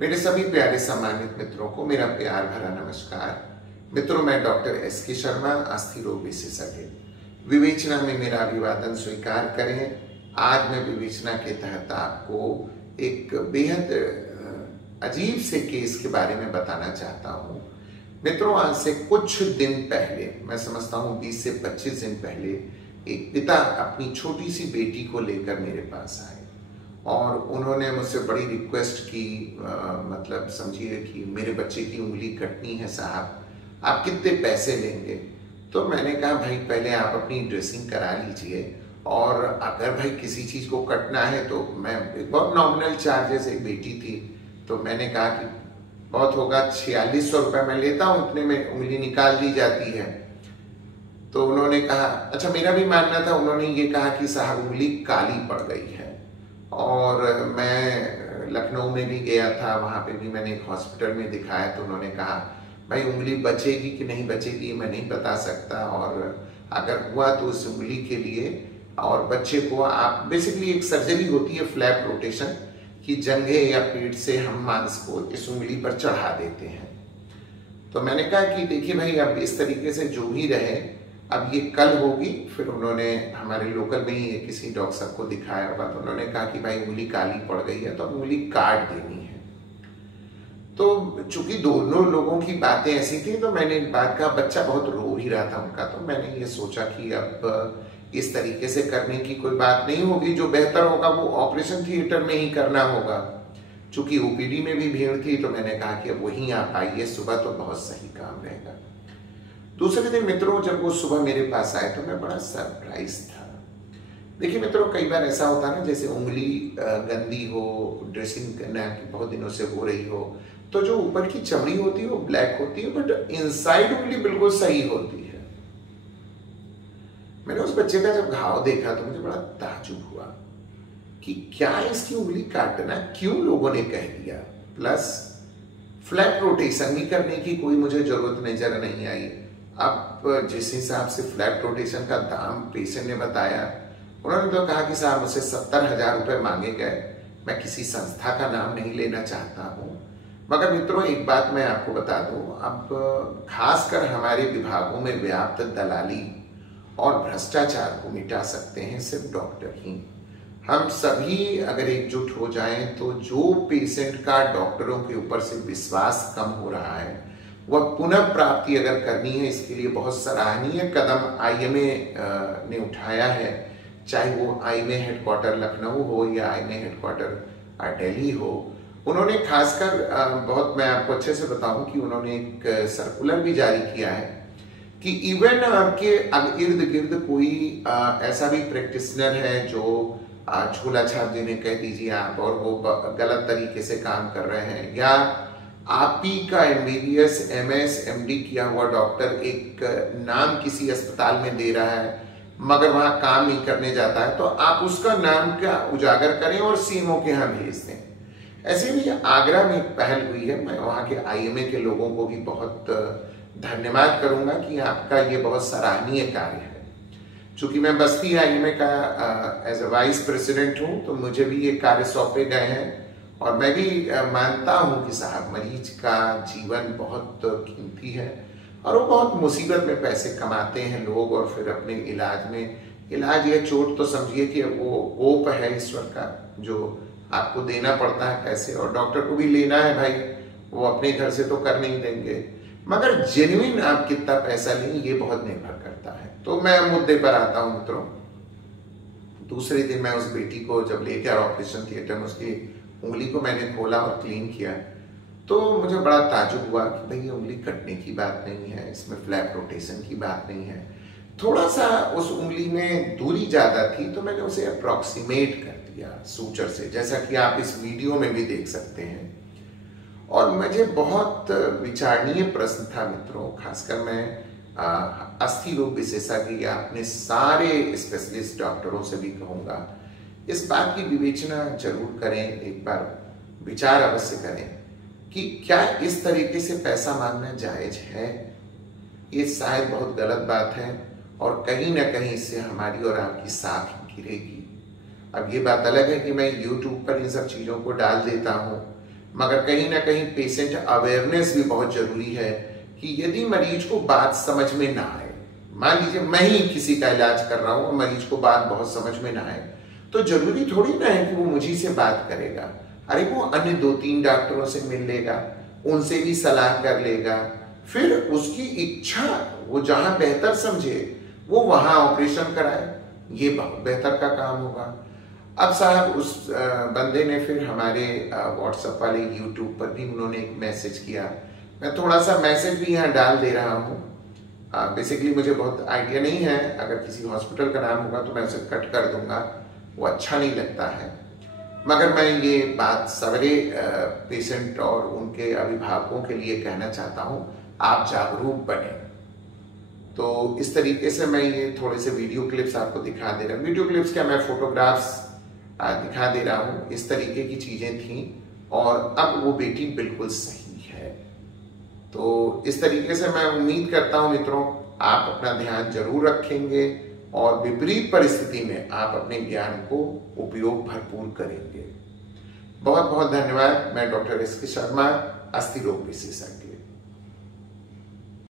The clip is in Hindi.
मेरे सभी प्यारे सम्मानित मित्रों को मेरा प्यार भरा नमस्कार। मित्रों, मैं डॉक्टर एस.के. शर्मा, अस्थि रोग विशेषज्ञ। विवेचना में मेरा अभिवादन स्वीकार करें। आज मैं विवेचना के तहत आपको एक बेहद अजीब से केस के बारे में बताना चाहता हूँ। मित्रों, आज से कुछ दिन पहले, मैं समझता हूँ 20 से 25 दिन पहले, एक पिता अपनी छोटी सी बेटी को लेकर मेरे पास आए और उन्होंने मुझसे बड़ी रिक्वेस्ट की। मतलब समझिए कि मेरे बच्चे की उंगली कटनी है साहब, आप कितने पैसे लेंगे? तो मैंने कहा भाई पहले आप अपनी ड्रेसिंग करा लीजिए और अगर भाई किसी चीज़ को कटना है तो मैं बहुत नॉमिनल चार्जेस, एक बेटी थी तो मैंने कहा कि बहुत होगा 4600 रुपये मैं लेता हूँ, उतने में उंगली निकाल दी जाती है। तो उन्होंने कहा, अच्छा मेरा भी मानना था, उन्होंने ये कहा कि साहब उंगली काली पड़ गई है। और मैं लखनऊ में भी गया था, वहाँ पे भी मैंने एक हॉस्पिटल में दिखाया तो उन्होंने कहा भाई उंगली बचेगी कि नहीं बचेगी मैं नहीं बता सकता, और अगर हुआ तो उस उंगली के लिए और बच्चे को आप बेसिकली एक सर्जरी होती है फ्लैप रोटेशन की, जंघे या पीठ से हम मांस को इस उंगली पर चढ़ा देते हैं। तो मैंने कहा कि देखिए भाई अब इस तरीके से जो भी रहे, अब ये कल होगी। फिर उन्होंने हमारे लोकल में ही किसी डॉक्टर साहब को दिखाया होगा तो उन्होंने कहा कि भाई उंगली काली पड़ गई है तो अब उंगली काट देनी है। तो चूंकि दोनों लोगों की बातें ऐसी थी तो मैंने एक बात कहा, बच्चा बहुत रो ही रहा था उनका, तो मैंने ये सोचा कि अब इस तरीके से करने की कोई बात नहीं होगी, जो बेहतर होगा वो ऑपरेशन थिएटर में ही करना होगा। चूंकि ओपीडी में भी भीड़ थी तो मैंने कहा कि अब वहीं आप आइए सुबह, तो बहुत सही काम रहेगा। दूसरे दिन मित्रों जब वो सुबह मेरे पास आए तो मैं बड़ा सरप्राइज था। देखिए मित्रों, कई बार ऐसा होता है ना, जैसे उंगली गंदी हो, ड्रेसिंग करना की बहुत दिनों से हो रही हो, तो जो ऊपर की चमड़ी होती है वो ब्लैक होती है बट इनसाइड उंगली बिल्कुल सही होती है। मैंने उस बच्चे का जब घाव देखा तो मुझे बड़ा ताज्जुब हुआ कि क्या इसकी उंगली काटना क्यों लोगों ने कह दिया। प्लस फ्लैप रोटेशन भी करने की कोई मुझे जरूरत नजर नहीं आई। अब जिस हिसाब से फ्लैप रोटेशन का दाम पेशेंट ने बताया, उन्होंने तो कहा कि साहब मुझसे 70,000 रुपये मांगे गए। मैं किसी संस्था का नाम नहीं लेना चाहता हूँ, मगर मित्रों एक बात मैं आपको बता दूं, अब खासकर हमारे विभागों में व्याप्त दलाली और भ्रष्टाचार को मिटा सकते हैं सिर्फ डॉक्टर ही। हम सभी अगर एकजुट हो जाएं तो जो पेशेंट का डॉक्टरों के ऊपर से विश्वास कम हो रहा है, वह पुनः प्राप्ति अगर करनी है, इसके लिए बहुत सराहनीय कदम आईएमए ने उठाया है। चाहे वो आईएमए हेडक्वार्टर लखनऊ हो या आईएमए हेडक्वार्टर दिल्ली हो। उन्होंने खासकर बहुत, मैं आपको अच्छे से बताऊं कि उन्होंने एक सर्कुलर भी जारी किया है कि इवन आपके इर्द गिर्द कोई ऐसा भी प्रैक्टिशनर है जो झोला छाप जिन्हें कह दीजिए आप, और वो गलत तरीके से काम कर रहे हैं, या आप ही का एमबीबीएस एमएस एमडी किया हुआ डॉक्टर एक नाम किसी अस्पताल में दे रहा है मगर वहां काम नहीं करने जाता है, तो आप उसका नाम का उजागर करें और सीएमओ के यहाँ भेज दें। ऐसे भी आगरा में एक पहल हुई है। मैं वहाँ के आईएमए के लोगों को भी बहुत धन्यवाद करूंगा कि आपका ये बहुत सराहनीय कार्य है। चूंकि मैं बस्ती आईएमए का एज ए वाइस प्रेसिडेंट हूँ तो मुझे भी ये कार्य सौंपे गए हैं, और मैं भी मानता हूँ कि साहब मरीज का जीवन बहुत कीमती है और वो बहुत मुसीबत में पैसे कमाते हैं लोग, और फिर अपने इलाज में, इलाज या चोट तो समझिए कि वो ओप है ईश्वर का जो आपको देना पड़ता है पैसे, और डॉक्टर को भी लेना है भाई, वो अपने घर से तो कर नहीं देंगे, मगर जेन्युइन आप कितना पैसा लें ये बहुत निर्भर करता है। तो मैं मुद्दे पर आता हूँ मित्रों। दूसरे दिन मैं उस बेटी को जब लेकर ऑपरेशन थिएटर में, उसकी उंगली को मैंने खोला और क्लीन किया तो मुझे बड़ा ताज्जुब हुआ कि भाई ये उंगली कटने की बात नहीं है, इसमें फ्लैप रोटेशन की बात नहीं है। थोड़ा सा उस उंगली में दूरी ज्यादा थी तो मैंने उसे अप्रोक्सीमेट कर दिया सूचर से, जैसा कि आप इस वीडियो में भी देख सकते हैं। और मुझे बहुत विचारणीय प्रश्न था मित्रों, खासकर मैं अस्थि रोग विशेषज्ञ या अपने सारे स्पेशलिस्ट डॉक्टरों से भी कहूँगा, इस बात की विवेचना जरूर करें, एक बार विचार अवश्य करें कि क्या इस तरीके से पैसा मांगना जायज है। ये शायद बहुत गलत बात है और कहीं ना कहीं इससे हमारी और आपकी साख गिरेगी। अब ये बात अलग है कि मैं YouTube पर इन सब चीज़ों को डाल देता हूँ, मगर कहीं ना कहीं पेशेंट अवेयरनेस भी बहुत जरूरी है कि यदि मरीज को बात समझ में ना आए, मान लीजिए मैं ही किसी का इलाज कर रहा हूं और मरीज को बात बहुत समझ में ना आए, तो जरूरी थोड़ी ना है कि वो मुझी से बात करेगा। अरे वो अन्य 2-3 डॉक्टरों से मिल लेगा, उनसे भी सलाह कर लेगा, फिर उसकी इच्छा वो जहां बेहतर समझे वो वहां ऑपरेशन कराए, ये बहुत बेहतर का काम होगा। अब साहब उस बंदे ने फिर हमारे व्हाट्सएप वाले यूट्यूब पर भी उन्होंने एक मैसेज किया, मैं थोड़ा सा मैसेज भी यहाँ डाल दे रहा हूँ। बेसिकली मुझे बहुत आइडिया नहीं है, अगर किसी हॉस्पिटल का नाम होगा तो मैं उसे कट कर दूंगा, वो अच्छा नहीं लगता है। मगर मैं ये बात सवरे पेशेंट और उनके अभिभावकों के लिए कहना चाहता हूँ, आप जागरूक बने। तो इस तरीके से मैं ये थोड़े से वीडियो क्लिप्स आपको दिखा दे रहा हूँ। वीडियो क्लिप्स क्या, मैं फोटोग्राफ्स दिखा दे रहा हूँ। इस तरीके की चीजें थी और अब वो बेटी बिल्कुल सही है। तो इस तरीके से मैं उम्मीद करता हूँ मित्रों, आप अपना ध्यान जरूर रखेंगे और विपरीत परिस्थिति में आप अपने ज्ञान को उपयोग भरपूर करेंगे। बहुत बहुत धन्यवाद। मैं डॉक्टर एस के शर्मा, अस्थि रोग विशेषज्ञ।